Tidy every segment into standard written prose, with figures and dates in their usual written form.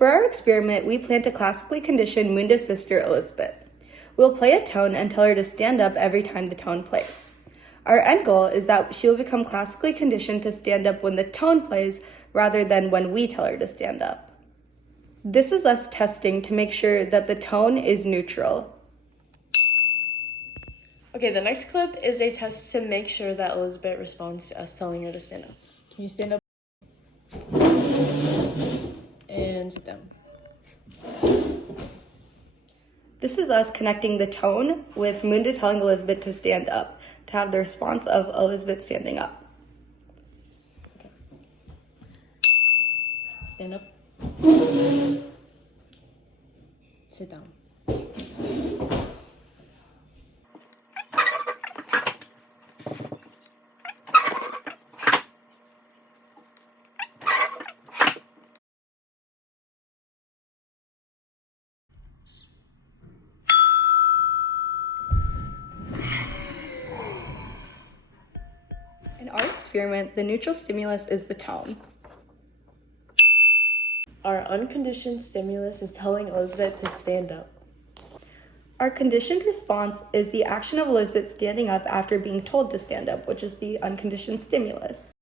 For our experiment, we plan to classically condition Munda's sister, Elizabeth. We'll play a tone and tell her to stand up every time the tone plays. Our end goal is that she will become classically conditioned to stand up when the tone plays rather than when we tell her to stand up. This is us testing to make sure that the tone is neutral. Okay, the next clip is a test to make sure that Elizabeth responds to us telling her to stand up. Can you stand up? And sit down. This is us connecting the tone with Munda telling Elizabeth to stand up, to have the response of Elizabeth standing up. Okay. Stand up. Sit down. In our experiment, the neutral stimulus is the tone. Our unconditioned stimulus is telling Elizabeth to stand up. Our conditioned response is the action of Elizabeth standing up after being told to stand up, which is the unconditioned stimulus.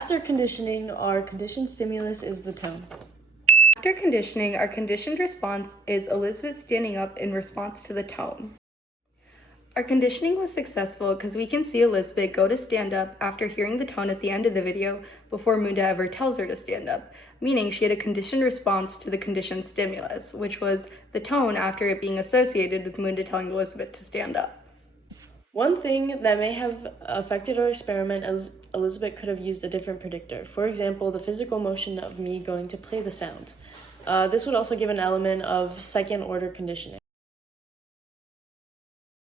After conditioning, our conditioned stimulus is the tone. After conditioning, our conditioned response is Elizabeth standing up in response to the tone. Our conditioning was successful because we can see Elizabeth go to stand up after hearing the tone at the end of the video before Munda ever tells her to stand up, meaning she had a conditioned response to the conditioned stimulus, which was the tone after it being associated with Munda telling Elizabeth to stand up. One thing that may have affected our experiment is Elizabeth could have used a different predictor. For example, the physical motion of me going to play the sound. This would also give an element of second order conditioning.